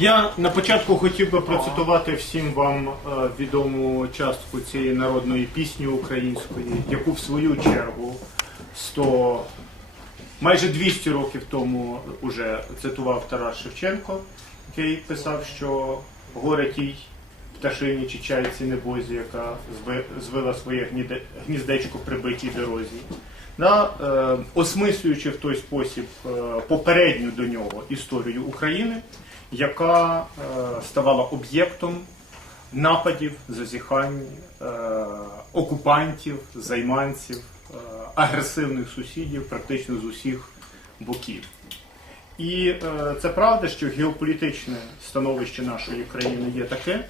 Я на початку хотів би процитувати всім вам е, відому частку цієї народної пісні української, яку в свою чергу 100, майже 200 років тому уже цитував Тарас Шевченко, який писав, що горе тій пташині чи чайці небозі, яка звила своє гніздечко при битій дорозі. Да, е, осмислюючи в той спосіб е, попередню до нього історію України, яка е, ставала об'єктом нападів, зазіхань, е, окупантів, займанців, е, агресивних сусідів практично з усіх боків. І це правда, що геополітичне становище нашої країни є таке,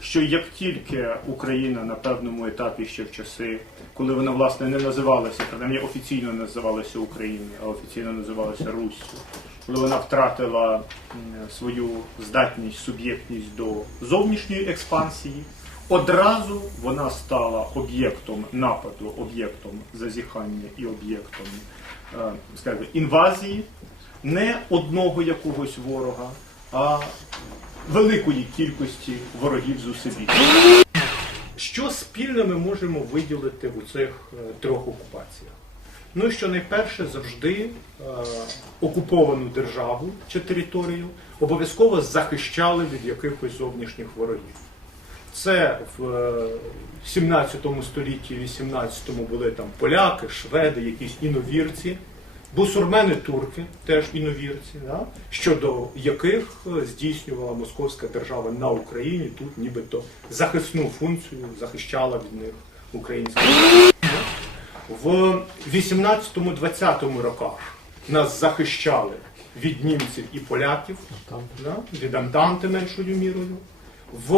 що як тільки Україна на певному етапі ще в часи, коли вона власне не називалася, принаймні офіційно називалася Україною, а офіційно називалася Руссю, коли вона втратила свою здатність, суб'єктність до зовнішньої експансії, одразу вона стала об'єктом нападу, об'єктом зазіхання і об'єктом е, скажімо, інвазії не одного якогось ворога, а великої кількості ворогів з усебіч. Що спільне ми можемо виділити в цих е, трьох окупаціях? Ну, що найперше завжди е, окуповану державу чи територію обов'язково захищали від якихось зовнішніх ворогів. Це в е, 17 столітті, 18 були там поляки, шведи, якісь іновірці, бусурмени турки, теж іновірці, да? щодо яких е, здійснювала московська держава на Україні тут нібито захисну функцію, захищала від них українську. В 18-20 роках нас захищали від німців і поляків, да, від Антанти меншою мірою. В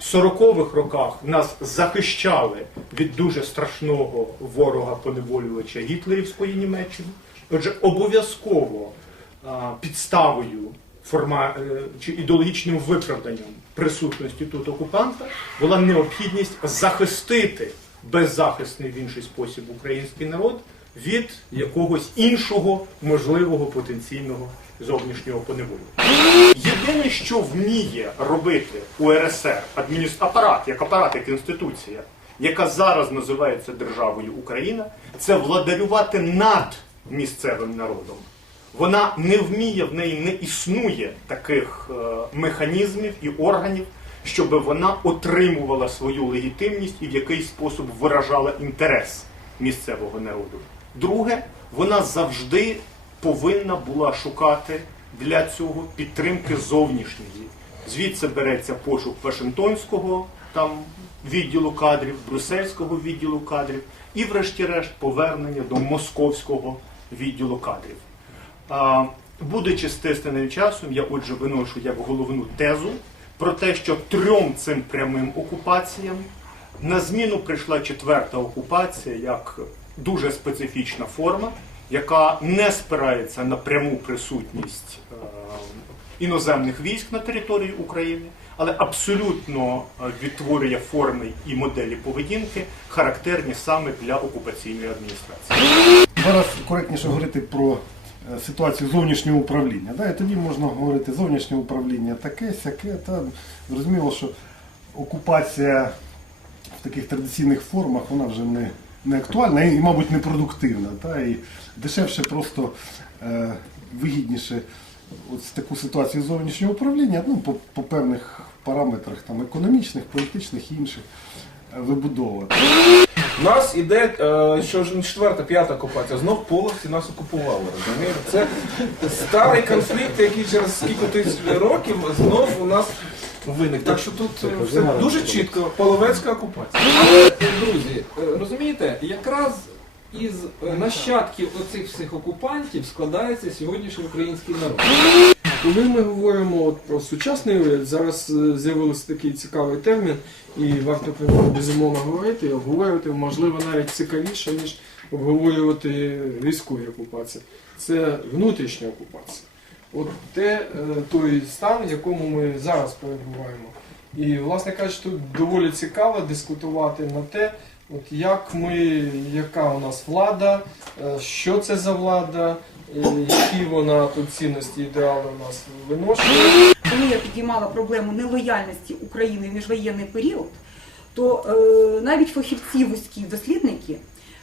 40-х роках нас захищали від дуже страшного ворога поневолювача гітлерівської Німеччини. Отже, обов'язково підставою форма, е, чи ідеологічним виправданням присутності тут окупанта була необхідність захистити беззахисний в інший спосіб український народ від якогось іншого можливого потенційного зовнішнього поневолення. Єдине, що вміє робити УРСР адміністр... апарат, як апарат, як інституція, яка зараз називається державою Україна, це владарювати над місцевим народом. Вона не вміє, в неї не існує таких е, механізмів і органів, щоб вона отримувала свою легітимність і в якийсь спосіб виражала інтерес місцевого народу. Друге, вона завжди повинна була шукати для цього підтримки зовнішньої. Звідси береться пошук Вашингтонського там відділу кадрів, брюссельського відділу кадрів і, врешті-решт, повернення до московського відділу кадрів. А, будучи стисненим часом, я отже виношу як головну тезу про те, що трьом цим прямим окупаціям на зміну прийшла четверта окупація як дуже специфічна форма, яка не спирається на пряму присутність е, іноземних військ на території України, але абсолютно е, відтворює форми і моделі поведінки, характерні саме для окупаційної адміністрації. Зараз коректніше говорити про ситуацію зовнішнього управління. Да? І тоді можна говорити зовнішнє управління таке, сяке. Та зрозуміло, що окупація в таких традиційних формах вона вже не, не актуальна і, мабуть, не продуктивна. Та? І дешевше просто е, вигідніше от таку ситуацію зовнішнього управління ну, по, по певних параметрах там, економічних, політичних і інших вибудовувати. У нас іде е, що ж четверта, п'ята окупація. Знов полості нас окупували. Розумієте? Це старий конфлікт, який через скільки тисяч років знов у нас виник. Так що тут е, все дуже чітко. Половецька окупація. Але, друзі, е, розумієте, якраз із е, нащадків оцих всіх окупантів складається сьогоднішній український народ. Коли ми говоримо от про сучасний уряд, зараз е, з'явився такий цікавий термін, і варто про нього безумовно говорити, і обговорювати, можливо, навіть цікавіше, ніж обговорювати військові окупації. Це внутрішня окупація. От те, е, той стан, в якому ми зараз перебуваємо. І, власне кажучи, тут доволі цікаво дискутувати на те, от як ми, яка у нас влада, е, що це за влада, які вона тут цінності ідеали у нас виношує. коли я підіймала проблему нелояльності України в міжвоєнний період, то е, навіть фахівці вузькі дослідники,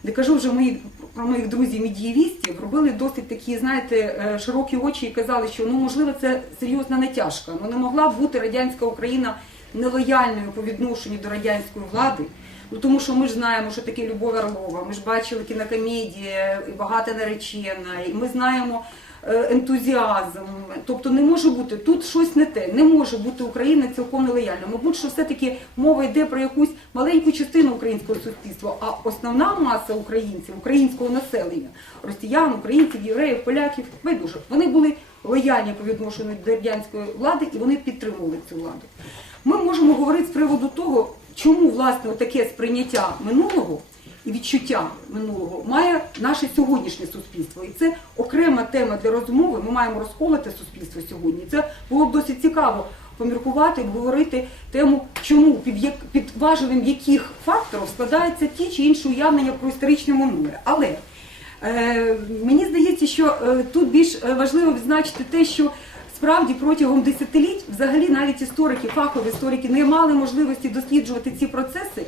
не кажу вже мої, про моїх друзів медієвістів, робили досить такі, знаєте, е, широкі очі і казали, що ну можливо це серйозна натяжка. Ну не могла бути радянська Україна нелояльною по відношенню до радянської влади. Ну тому що ми ж знаємо, що таке Любов Орлова, ми ж бачили кінокомедія, і багата наречена, і ми знаємо е, ентузіазм. Тобто не може бути тут щось не те. Не може бути Україна цілком нелояльна. Мабуть, що все-таки мова йде про якусь маленьку частину українського суспільства, а основна маса українців, українського населення, росіян, українців, євреїв, поляків, байдуже. Вони були лояльні по відношенню до радянської влади і вони підтримували цю владу. Ми можемо говорити з приводу того, чому власне таке сприйняття минулого і відчуття минулого має наше сьогоднішнє суспільство. І це окрема тема для розмови. Ми маємо розколоти суспільство сьогодні. Це було б досить цікаво поміркувати, обговорити тему, чому під як під важелем яких факторів складаються ті чи інші уявлення про історичне минуле. Але Е, мені здається, що е, тут більш е, важливо відзначити те, що справді протягом десятиліть взагалі навіть історики, фахові історики не мали можливості досліджувати ці процеси.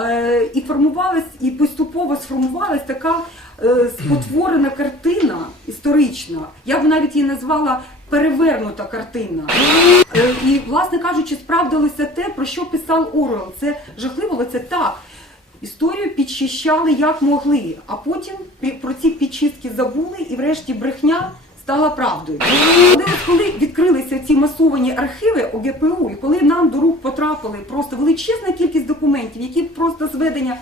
Е, І формувалась, і поступово сформувалась така е, спотворена картина історична. Я б навіть її назвала перевернута картина. Е, І, власне кажучи, справдилося те, про що писав Орвел. Це жахливо, але це так. Історію підчищали як могли, а потім про ці підчистки забули і врешті брехня стала правдою. От коли відкрилися ці масовані архіви ОГПУ, і коли нам до рук потрапили просто величезна кількість документів, які просто зведення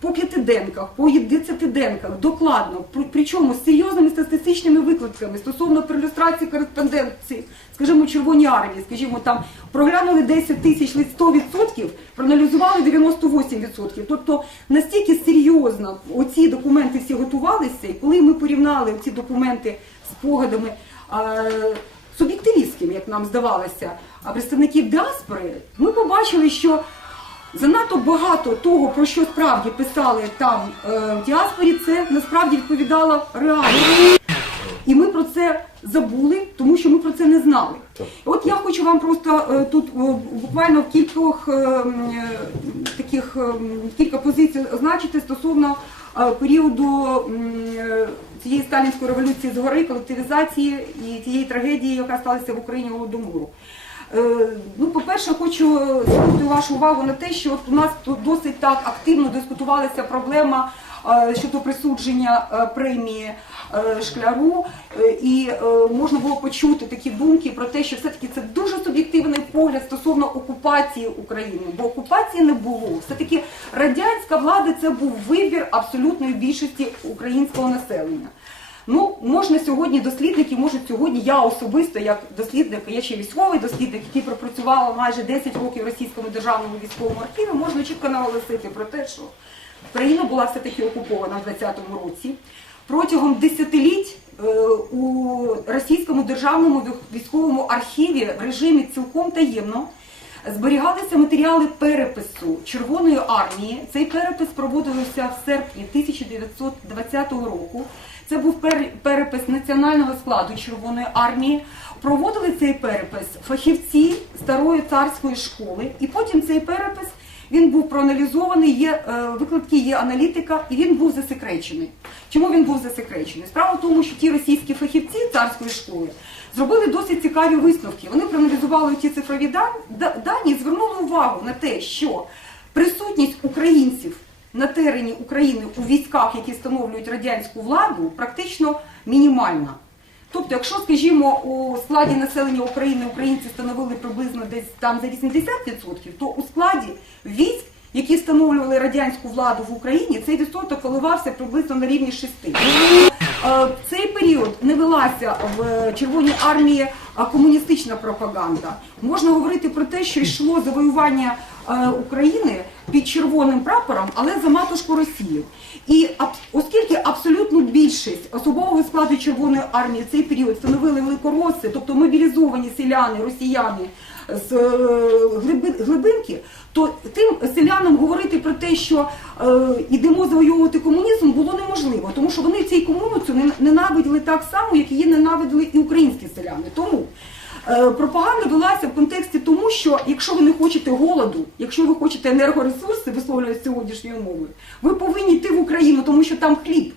по п'ятиденках, по десятиденках, докладно, при- причому з серйозними статистичними викладками стосовно прилюстрації кореспонденції, скажімо, Червоній армії, скажімо, там проглянули 10 тисяч лист 100%, проаналізували 98%. Тобто настільки серйозно оці документи всі готувалися, і коли ми порівняли ці документи з спогадами е, суб'єктивістськими, як нам здавалося, представників діаспори, ми побачили, що Занадто багато того, про що справді писали там е, в діаспорі, це насправді відповідало реальності. І ми про це забули, тому що ми про це не знали. От я хочу вам просто е, тут буквально в кількох е, е, таких е, кілька позицій означити стосовно е, періоду е, цієї сталінської революції згори, колективізації і тієї трагедії, яка сталася в Україні голодомору. Е, Ну, по-перше, хочу звернути вашу увагу на те, що у нас тут досить так активно дискутувалася проблема е, щодо присудження е, премії шкляру, і можна було почути такі думки про те, що все-таки це дуже суб'єктивний погляд стосовно окупації України, бо окупації не було. Все-таки радянська влада це був вибір абсолютної більшості українського населення. Ну, можна сьогодні дослідники, можуть сьогодні, я особисто як дослідник, я ще військовий дослідник, який пропрацювала майже 10 років в російському державному військовому архіві, можна чітко наголосити про те, що Україна була все-таки окупована в 20-му році. Протягом десятиліть е, у російському державному військовому архіві в режимі цілком таємно зберігалися матеріали перепису Червоної армії. Цей перепис проводився в серпні 1920 року. Це був пер- перепис національного складу Червоної армії. Проводили цей перепис фахівці старої царської школи, і потім цей перепис він був проаналізований. Є е, викладки, є аналітика, і він був засекречений. Чому він був засекречений? Справа в тому, що ті російські фахівці царської школи зробили досить цікаві висновки. Вони проаналізували ті цифрові дан- дані і звернули увагу на те, що присутність українців на терені України у військах, які встановлюють радянську владу, практично мінімальна. Тобто, якщо, скажімо, у складі населення України українці становили приблизно десь там за 80%, то у складі військ, які встановлювали радянську владу в Україні, цей відсоток коливався приблизно на рівні 6%. Е, цей період не велася в Червоній армії комуністична пропаганда. Можна говорити про те, що йшло завоювання е, України під червоним прапором, але за матушку Росії. І оскільки абсолютну більшість особового складу Червоної армії в цей період становили великороси, тобто мобілізовані селяни, росіяни з е, глибинки, то тим селянам говорити про те, що е, ідемо завоювати комунізм, було неможливо, тому що вони в цій комуну цю не- ненавиділи так само, як її ненавиділи і українські селяни. Тому е, пропаганда велася в контексті тому, що якщо ви не хочете голоду, якщо ви хочете енергоресурси, висловлюють сьогоднішньою мовою, ви повинні йти в Україну, тому що там хліб.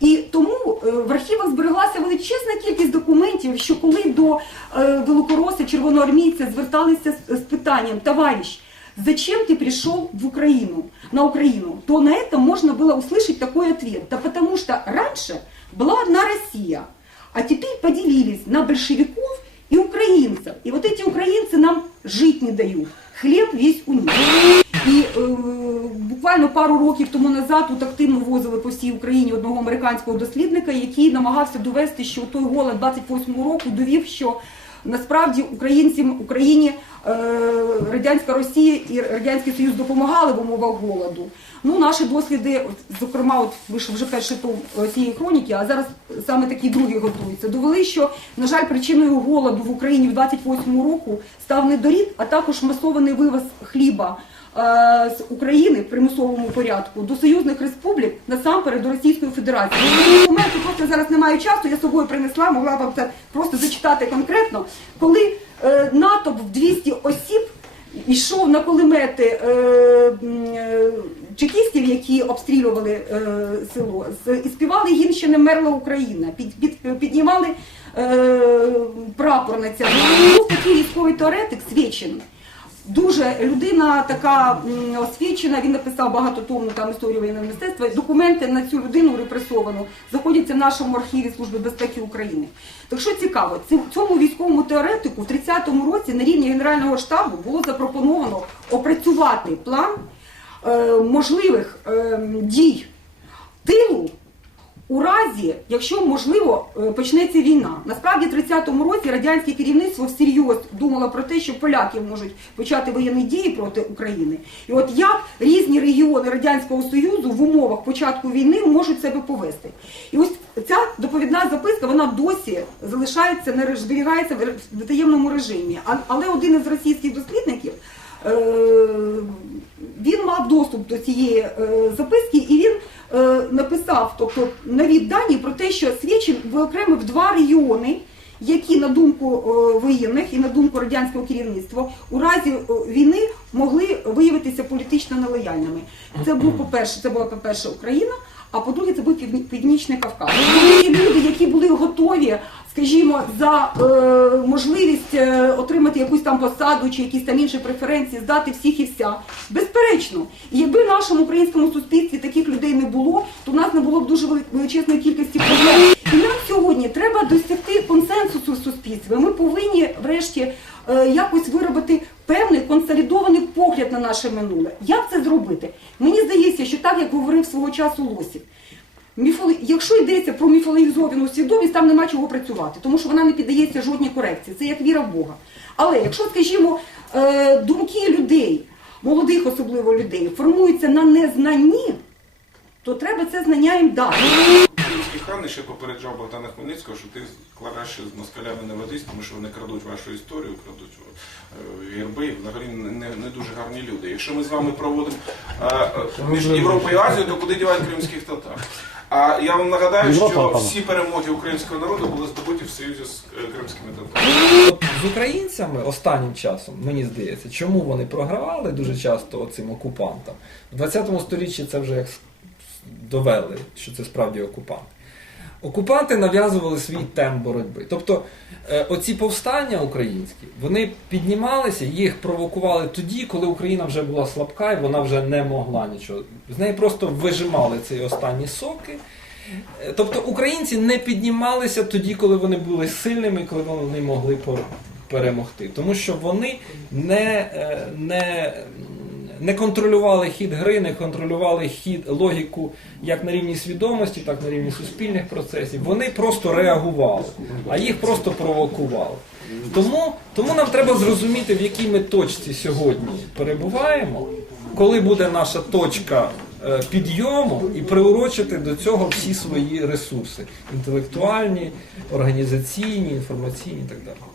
І тому е, в архівах збереглася величезна кількість документів, що коли до е, великороса червоноармійця зверталися з, з питанням «Товарищ, зачем ты пришел в Украину, на Украину, то на это можно было услышать такой ответ. Да потому что раньше была одна Россия, а теперь поделились на большевиков и украинцев. И вот эти украинцы нам жить не дают. Хлеб весь у них. І е, буквально пару років тому назад тут активно возили по всій Україні одного американського дослідника, який намагався довести, що той голод 28-го року довів, що насправді українцям Україні е, радянська Росія і радянський Союз допомагали в умовах голоду. Ну, наші досліди, зокрема, от вийшов вже перший том е, цієї хроніки, а зараз саме такий другий готується. Довели, що на жаль, причиною голоду в Україні в 28-му року став недорід, а також масований вивоз хліба е, з України в примусовому порядку до союзних республік, насамперед до Російської Федерації. Ну, Документи просто зараз не маю часу, я собою принесла, могла вам це просто зачитати конкретно. Коли е, натовп в 200 осіб йшов на кулемети е, е, чекістів, які обстрілювали е, село, і співали гімн «Ще не мерла Україна, під, під, піднімали е, прапор національний. Був такий військовий теоретик Свєчин. Дуже людина така освічена, він написав багатотомну там історію воєнного мистецтва. Документи на цю людину репресовану знаходяться в нашому архіві Служби безпеки України. Так що цікаво, ці- цьому військовому теоретику в 30-му році на рівні Генерального штабу було запропоновано опрацювати план е, можливих е, дій тилу у разі, якщо можливо е, почнеться війна. Насправді, в 30-му році радянське керівництво всерйоз думало про те, що поляки можуть почати воєнні дії проти України. І от як різні регіони радянського союзу в умовах початку війни можуть себе повести. І ось ця доповідна записка вона досі залишається не зберігається в таємному режимі. Але один із російських дослідників. Він мав доступ до цієї е, записки, і він е, написав, тобто навів дані про те, що Свєчин виокремив два регіони, які на думку е, воєнних і на думку радянського керівництва у разі війни могли виявитися політично нелояльними. Це був по-перше, це була по-перше Україна. А по-друге, це був Півні- Північний Кавказ. Ті люди, які були готові, скажімо, за е, можливість е, отримати якусь там посаду чи якісь там інші преференції, здати всіх і вся. Безперечно. І якби в нашому українському суспільстві таких людей не було, то в нас не було б дуже величезної кількості проблем. І нам сьогодні треба досягти консенсусу в суспільстві. Ми повинні, врешті, е, якось виробити певний консолідований погляд на наше минуле. Як це зробити? Мені здається, що так, як говорив свого часу Лосів. Якщо йдеться про міфологізовану свідомість, там нема чого працювати, тому що вона не піддається жодній корекції. Це як віра в Бога. Але якщо, скажімо, е, думки людей, молодих особливо людей, формуються на незнанні, то треба це знання їм дати. Київський хан ще попереджав Богдана Хмельницького, що ти краще з москалями не ведись, тому що вони крадуть вашу історію, крадуть е, герби, і взагалі не, не дуже гарні люди. Якщо ми з вами проводимо е, між Європою і Азією, то куди дівають кримських татар? А я вам нагадаю, Європа, що всі перемоги українського народу були здобуті в союзі з е, кримськими татарами. З українцями останнім часом, мені здається, чому вони програвали дуже часто цим окупантам. В 20 столітті це вже як довели, що це справді окупанти. Окупанти нав'язували свій темп боротьби. Тобто е, оці повстання українські, вони піднімалися, їх провокували тоді, коли Україна вже була слабка і вона вже не могла нічого. З неї просто вижимали ці останні соки. Е, Тобто українці не піднімалися тоді, коли вони були сильними, коли вони могли перемогти. Тому що вони не, е, не, не контролювали хід гри, не контролювали хід логіку як на рівні свідомості, так на рівні суспільних процесів. Вони просто реагували, а їх просто провокували. Тому, тому нам треба зрозуміти, в якій ми точці сьогодні перебуваємо, коли буде наша точка е, підйому і приурочити до цього всі свої ресурси інтелектуальні, організаційні, інформаційні і так далі.